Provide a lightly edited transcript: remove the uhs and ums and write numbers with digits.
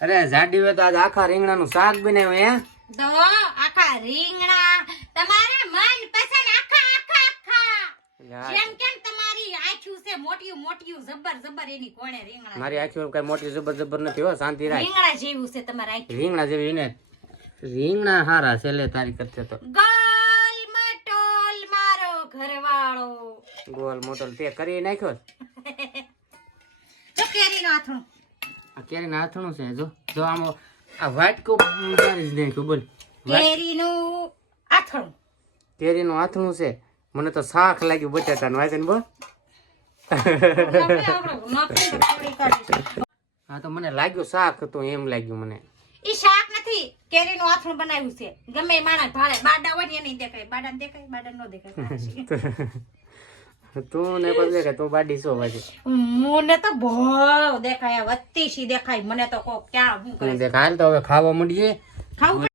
અરે જાડી વે તો આજ આખા રીંગણાનું શાક બનાવ્યું હે તો આખા રીંગણા તમારે મન પસંદ આખા આખા આખા જેમ કેમ તમારી આંખ્યું છે મોટિયું મોટિયું જબર જબર એની કોણે રીંગણા મારી આંખો કઈ મોટી જબર જબર નથી હો શાંતિ રાખ રીંગણા જેવું છે તમારા આંખ રીંગણા જેવી ને રીંગણા હારા છે લે તારી કરતે તો ગોલ મટોલ મારો ઘરવાળો ગોલ મોટલ તે કરી નાખ્યો તો કેરીનો આથણું આ કેરીનું આથણું છે જો જો આમ આ વ્હાઈટ કોપ ઉતારી જ નાખ્યું બોલ કેરીનું આથણું કેરીનું આથણું છે મને તો શાક લાગ્યું બટાટાનું વાંચે બો હા તો મને લાગ્યું શાક હતું એમ લાગ્યું મને ઈ શાક નથી કેરીનું આથણું બનાવ્યું છે ગમે એ માણસ ભાળે બાડા હોય ને એને દેખાય બાડા દેખાય બાડા નો દેખાય તું ને પછી દેખાય તું બાડી છો પછી મને તો બહુ દેખાય વત્તીસી દેખાય મને તો કોક ક્યાં હું દેખાય તો હવે ખાવા માંડીએ ખાવું